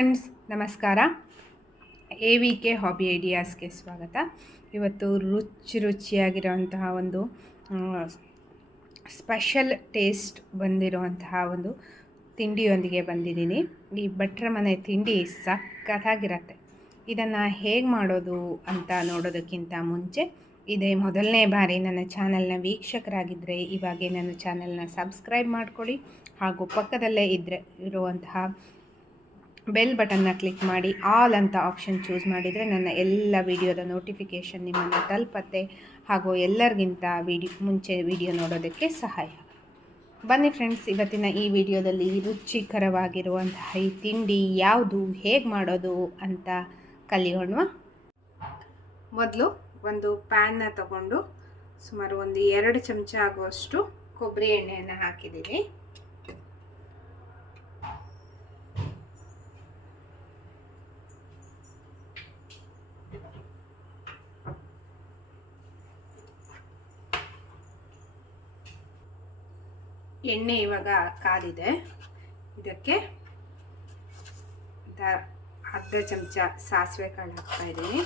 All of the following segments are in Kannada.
ನಮಸ್ಕಾರ. ಎ ವಿ ಕೆ ಹಾಬಿ ಐಡಿಯಾಸ್ಗೆ ಸ್ವಾಗತ. ಇವತ್ತು ರುಚಿ ರುಚಿಯಾಗಿರುವಂತಹ ಒಂದು ಸ್ಪೆಷಲ್ ಟೇಸ್ಟ್ ಬಂದಿರುವಂತಹ ಒಂದು ತಿಂಡಿಯೊಂದಿಗೆ ಬಂದಿದ್ದೀನಿ. ಈ ಭಟ್ರ ಮನೆ ತಿಂಡಿ ಸಖತ್ತಾಗಿರತ್ತೆ. ಇದನ್ನು ಹೇಗೆ ಮಾಡೋದು ಅಂತ ನೋಡೋದಕ್ಕಿಂತ ಮುಂಚೆ ಇದೇ ಮೊದಲನೇ ಬಾರಿ ನನ್ನ ಚಾನಲ್ನ ವೀಕ್ಷಕರಾಗಿದ್ದರೆ ಇವಾಗೆ ನನ್ನ ಚಾನಲ್ನ ಸಬ್ಸ್ಕ್ರೈಬ್ ಮಾಡ್ಕೊಳ್ಳಿ ಹಾಗೂ ಪಕ್ಕದಲ್ಲೇ ಇದ್ದರೆ ಇರುವಂತಹ ಬೆಲ್ ಬಟನ್ನ ಕ್ಲಿಕ್ ಮಾಡಿ, ಆಲ್ ಅಂತ ಆಪ್ಷನ್ ಚೂಸ್ ಮಾಡಿದರೆ ನನ್ನ ಎಲ್ಲ ವಿಡಿಯೋದ ನೋಟಿಫಿಕೇಷನ್ ನಿಮ್ಮನ್ನು ತಲುಪತ್ತೆ. ಹಾಗೂ ಎಲ್ಲರಿಗಿಂತ ವಿಡಿಯೋ ಮುಂಚೆ ವಿಡಿಯೋ ನೋಡೋದಕ್ಕೆ ಸಹಾಯ ಬನ್ನಿ ಫ್ರೆಂಡ್ಸ್, ಇವತ್ತಿನ ಈ ವಿಡಿಯೋದಲ್ಲಿ ರುಚಿಕರವಾಗಿರುವಂತಹ ಈ ತಿಂಡಿ ಯಾವುದು, ಹೇಗೆ ಮಾಡೋದು ಅಂತ ಕಲಿಯೋಣ ಮೊದಲು ಒಂದು ಪ್ಯಾನ್ನ ತಗೊಂಡು ಸುಮಾರು ಒಂದು ಎರಡು ಚಮಚ ಆಗುವಷ್ಟು ಕೊಬ್ಬರಿ ಎಣ್ಣೆಯನ್ನು ಹಾಕಿದ್ದೀನಿ. ಎಣ್ಣೆ ಇವಾಗ ಕಾದಿದೆ. ಇದಕ್ಕೆ ಅರ್ಧ ಚಮಚ ಸಾಸಿವೆ ಕಾಳು ಹಾಕ್ತಾ ಇದ್ದೀನಿ.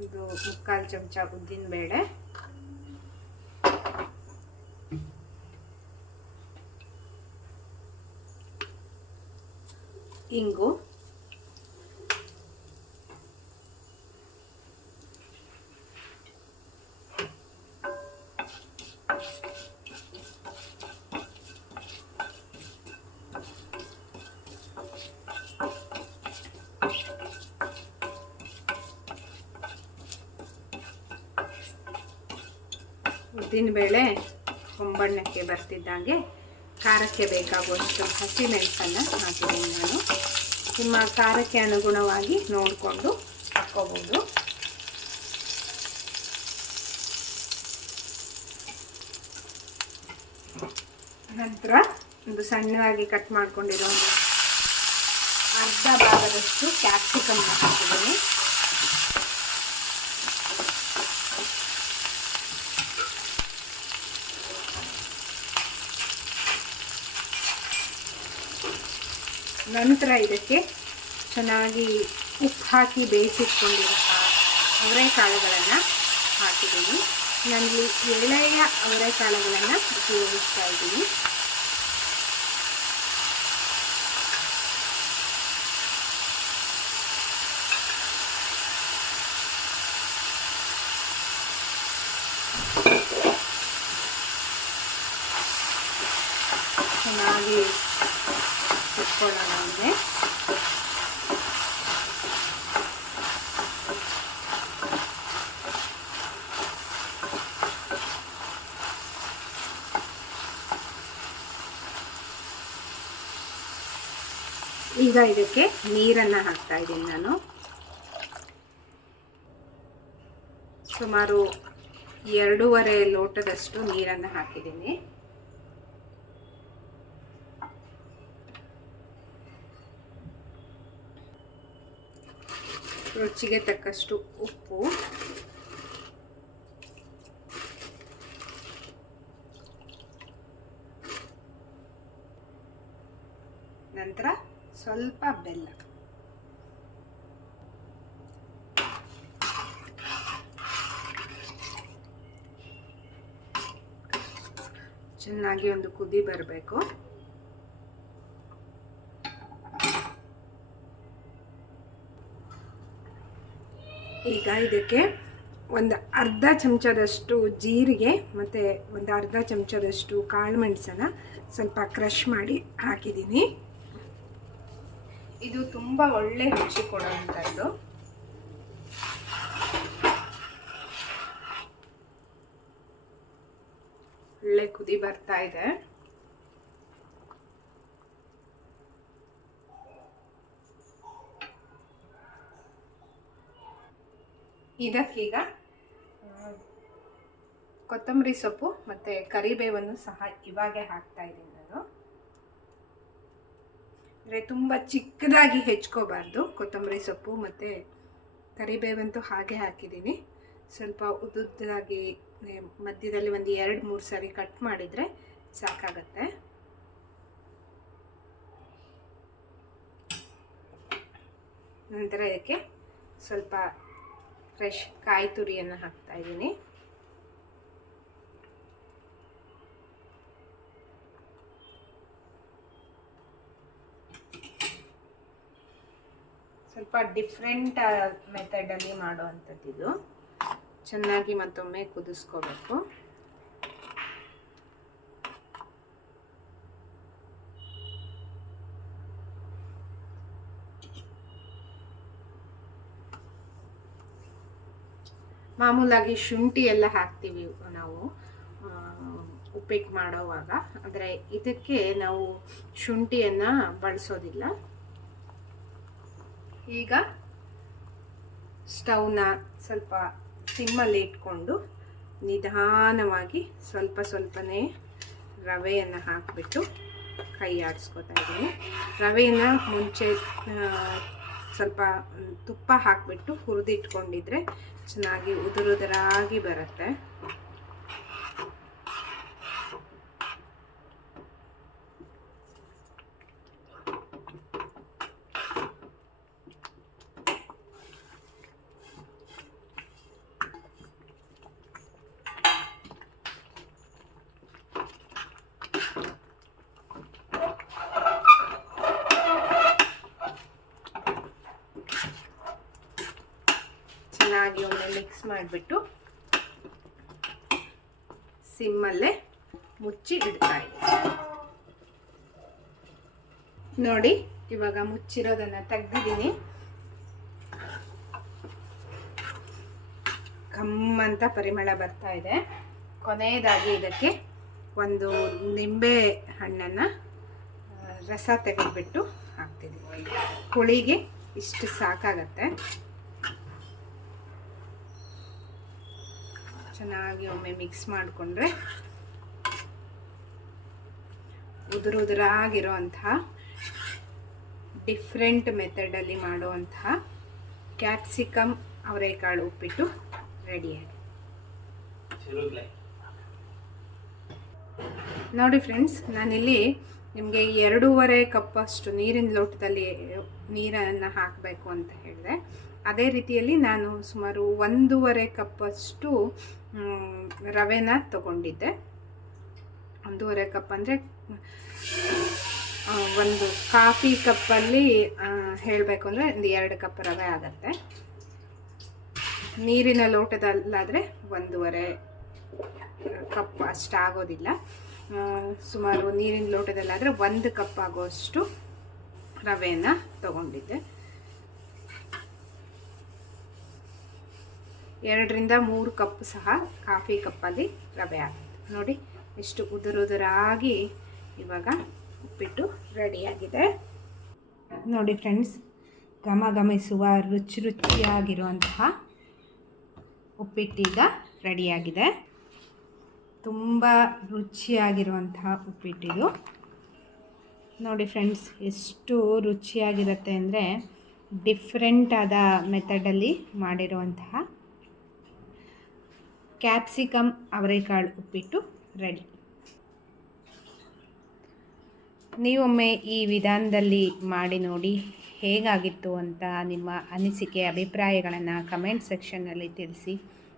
ಒಂದು ಮುಕ್ಕಾಲು ಚಮಚ ಉದ್ದಿನ ಬೇಳೆ. ಇಂಗು. ಉದ್ದಿನಬೇಳೆ ಬರ್ತಿದ್ದ ಬರ್ತಿದ್ದಂಗೆ ಖಾರಕ್ಕೆ ಬೇಕಾಗುವಷ್ಟು ಹಸಿಮೆಣಸನ್ನು ಹಾಕಿದ್ದೀನಿ ನಾನು. ನಿಮ್ಮ ಖಾರಕ್ಕೆ ಅನುಗುಣವಾಗಿ ನೋಡಿಕೊಂಡು ಹಾಕ್ಕೋಬೋದು ನಂತರ ಒಂದು ಸಣ್ಣವಾಗಿ ಕಟ್ ಮಾಡ್ಕೊಂಡಿರೋ ಅರ್ಧ ಭಾಗದಷ್ಟು ಕ್ಯಾಪ್ಸಿಕಮ್ ಹಾಕಿದ್ದೀನಿ. ನಂತರ ಇದಕ್ಕೆ ಚೆನ್ನಾಗಿ ಉಪ್ಪು ಹಾಕಿ ಬೇಯಿಸಿಟ್ಕೊಂಡಿರೋ ಅವರೆಕಾಳುಗಳನ್ನು ಹಾಕಿದ್ದೀನಿ. ನನಗೆ ಎಳೆಯ ಅವರೆಕಾಳುಗಳನ್ನು ಉಪಯೋಗಿಸ್ತಾ ಇದ್ದೀನಿ. ಚೆನ್ನಾಗಿ ಇಟ್ಕೊಳ್ಳೋಣ ಅಂದರೆ ಈಗ ಇದಕ್ಕೆ ನೀರನ್ನು ಹಾಕ್ತಾ ಇದ್ದೀನಿ ನಾನು. ಸುಮಾರು ಎರಡೂವರೆ ಲೋಟದಷ್ಟು ನೀರನ್ನು ಹಾಕಿದ್ದೀನಿ. ರುಚಿಗೆ ತಕ್ಕಷ್ಟು ಉಪ್ಪು. ನಂತರ ಸ್ವಲ್ಪ ಬೆಲ್ಲ. ಚೆನ್ನಾಗಿ ಒಂದು ಕುದಿ ಬರಬೇಕು. ಈಗ ಇದಕ್ಕೆ ಒಂದು ಅರ್ಧ ಚಮಚದಷ್ಟು ಜೀರಿಗೆ ಮತ್ತು ಒಂದು ಅರ್ಧ ಚಮಚದಷ್ಟು ಕಾಳು ಮೆಣಸನ್ನು ಸ್ವಲ್ಪ ಕ್ರಷ್ ಮಾಡಿ ಹಾಕಿದ್ದೀನಿ. ಇದು ತುಂಬ ಒಳ್ಳೆ ರುಚಿ ಕೊಡುವಂಥದ್ದು. ಒಳ್ಳೆ ಕುದಿ ಬರ್ತಾ ಇದೆ. ಇದಕ್ಕೀಗ ಕೊತ್ತಂಬರಿ ಸೊಪ್ಪು ಮತ್ತು ಕರಿಬೇವನ್ನು ಸಹ ಇವಾಗೆ ಹಾಕ್ತಾ ಇದ್ದೀನಿ ನಾನು. ಅಂದರೆ ತುಂಬ ಚಿಕ್ಕದಾಗಿ ಹೆಚ್ಕೋಬಾರ್ದು ಕೊತ್ತಂಬರಿ ಸೊಪ್ಪು ಮತ್ತು ಕರಿಬೇವಂತೂ ಹಾಗೆ ಹಾಕಿದ್ದೀನಿ. ಸ್ವಲ್ಪ ಉದ್ದುದ್ದಾಗಿ ಮಧ್ಯದಲ್ಲಿ ಒಂದು ಎರಡು, ಮೂರು ಸಾರಿ ಕಟ್ ಮಾಡಿದರೆ ಸಾಕಾಗತ್ತೆ. ನಂತರ ಇದಕ್ಕೆ ಸ್ವಲ್ಪ ಫ್ರೆಶ್ ಕಾಯಿ ತುರಿಯನ್ನು ಹಾಕ್ತಾ ಇದ್ದೀನಿ. ಸ್ವಲ್ಪ ಡಿಫ್ರೆಂಟ್ ಮೆಥಡಲ್ಲಿ ಮಾಡುವಂಥದ್ದು ಇದು ಚೆನ್ನಾಗಿ ಮತ್ತೊಮ್ಮೆ ಕುದಿಸ್ಕೋಬೇಕು. ಮಾಮೂಲಾಗಿ ಶುಂಠಿ ಎಲ್ಲ ಹಾಕ್ತೀವಿ ನಾವು ಉಪ್ಪಿಟ್ಟು ಮಾಡೋವಾಗ. ಆದರೆ ಇದಕ್ಕೆ ನಾವು ಶುಂಠಿಯನ್ನು ಬಳಸೋದಿಲ್ಲ. ಈಗ ಸ್ಟವ್ನ ಸ್ವಲ್ಪ ಸಿಮ್ಮಲ್ಲಿ ಇಟ್ಕೊಂಡು ನಿಧಾನವಾಗಿ ಸ್ವಲ್ಪ ಸ್ವಲ್ಪನೇ ರವೆಯನ್ನು ಹಾಕಿಬಿಟ್ಟು ಕೈ ಆಡಿಸ್ಕೊತಾ ಇದ್ದೀನಿ. ರವೆಯನ್ನು ಮುಂಚೆ ಸ್ವಲ್ಪ ತುಪ್ಪ ಹಾಕಿಬಿಟ್ಟು ಹುರಿದಿಟ್ಕೊಂಡಿದ್ರೆ ಚೆನ್ನಾಗಿ ಉದುರುದುರಾಗಿ ಬರುತ್ತೆ ಚೆನ್ನಾಗಿ ಒಮ್ಮೆ ಮಿಕ್ಸ್ ಮಾಡಿಬಿಟ್ಟು ಸಿಮ್ಮಲ್ಲೇ ಮುಚ್ಚಿ ಇಡ್ತಾ ಇದ್ದೀನಿ. ನೋಡಿ, ಇವಾಗ ಮುಚ್ಚಿರೋದನ್ನ ತೆಗ್ದಿದ್ದೀನಿ. ಕಮ್ಮಂತ ಪರಿಮಳ ಬರ್ತಾ ಇದೆ. ಕೊನೆಯದಾಗಿ ಇದಕ್ಕೆ ಒಂದು ನಿಂಬೆ ಹಣ್ಣನ್ನು ರಸ ತೆಗೆದುಬಿಟ್ಟು ಹಾಕ್ತಿದ್ದೀನಿ. ಹುಳಿಗೆ ಇಷ್ಟು ಸಾಕಾಗತ್ತೆ. ಚೆನ್ನಾಗಿ ಒಮ್ಮೆ ಮಿಕ್ಸ್ ಮಾಡಿಕೊಂಡ್ರೆ ಉದುರು ಉದುರಾಗಿರೋಂತಹ ಡಿಫ್ರೆಂಟ್ ಮೆಥಡಲ್ಲಿ ಮಾಡುವಂತಹ ಕ್ಯಾಪ್ಸಿಕಮ್ ಅವರೆಕಾಳು ಉಪ್ಪಿಟ್ಟು ರೆಡಿಯಾಗಿ ನೋಡಿ ಫ್ರೆಂಡ್ಸ್ ನಾನಿಲ್ಲಿ ನಿಮಗೆ ಎರಡೂವರೆ ಕಪ್ಪಷ್ಟು ನೀರಿನ ಲೋಟದಲ್ಲಿ, ನೀರನ್ನು ಹಾಕಬೇಕು ಅಂತ ಹೇಳಿದೆ. ಅದೇ ರೀತಿಯಲ್ಲಿ ನಾನು ಸುಮಾರು ಒಂದೂವರೆ ಕಪ್ಪಷ್ಟು ರವೆನ ತಗೊಂಡಿದ್ದೆ. ಒಂದೂವರೆ ಕಪ್ ಅಂದರೆ ಒಂದು ಕಾಫಿ ಕಪ್ಪಲ್ಲಿ ಹೇಳಬೇಕು ಅಂದರೆ ಒಂದು ಎರಡು ಕಪ್ ರವೆ ಆಗುತ್ತೆ. ನೀರಿನ ಲೋಟದಲ್ಲಾದರೆ ಒಂದೂವರೆ ಕಪ್ ಅಷ್ಟಾಗೋದಿಲ್ಲ ಸುಮಾರು ನೀರಿನ ಲೋಟದಲ್ಲಾದರೆ ಒಂದು ಕಪ್ ಆಗೋಷ್ಟು ರವೆಯನ್ನು ತಗೊಂಡಿದ್ದೆ. ಎರಡರಿಂದ ಮೂರು ಕಪ್ ಸಹ ಕಾಫಿ ಕಪ್ಪಲ್ಲಿ ರವೆ ಆಗುತ್ತೆ. ನೋಡಿ, ಎಷ್ಟು ಉದುರುದುರಾಗಿ ಇವಾಗ ಉಪ್ಪಿಟ್ಟು ರೆಡಿಯಾಗಿದೆ. ನೋಡಿ ಫ್ರೆಂಡ್ಸ್, ಘಮ ಘಮಿಸುವ ರುಚಿ ರುಚಿಯಾಗಿರುವಂತಹ ಉಪ್ಪಿಟ್ಟೀಗ ರೆಡಿಯಾಗಿದೆ. ತುಂಬ ರುಚಿಯಾಗಿರುವಂತಹ ಉಪ್ಪಿಟ್ಟಿದು. ನೋಡಿ ಫ್ರೆಂಡ್ಸ್, ಎಷ್ಟು ರುಚಿಯಾಗಿರುತ್ತೆ ಅಂದರೆ ಡಿಫ್ರೆಂಟಾದ ಮೆಥಡಲ್ಲಿ ಮಾಡಿರುವಂತಹ ಕ್ಯಾಪ್ಸಿಕಮ್ ಅವರೆಕಾಳು ಉಪ್ಪಿಟ್ಟು ರೆಡಿ ನೀವೊಮ್ಮೆ ಈ ವಿಧಾನದಲ್ಲಿ ಮಾಡಿ ನೋಡಿ ಹೇಗಾಗಿತ್ತು ಅಂತ ನಿಮ್ಮ ಅನಿಸಿಕೆ, ಅಭಿಪ್ರಾಯಗಳನ್ನು ಕಮೆಂಟ್ ಸೆಕ್ಷನ್ನಲ್ಲಿ ತಿಳಿಸಿ.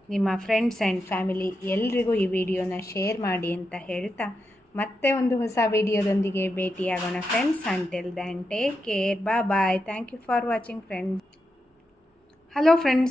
ನಿಮ್ಮ ಫ್ರೆಂಡ್ಸ್ ಆ್ಯಂಡ್ ಫ್ಯಾಮಿಲಿ ಎಲ್ರಿಗೂ ಈ ವಿಡಿಯೋನ ಶೇರ್ ಮಾಡಿ ಅಂತ ಹೇಳ್ತಾ ಮತ್ತೆ ಒಂದು ಹೊಸ ವಿಡಿಯೋದೊಂದಿಗೆ ಭೇಟಿಯಾಗೋಣ friends until then take care ba bye thank you for watching friends hello friends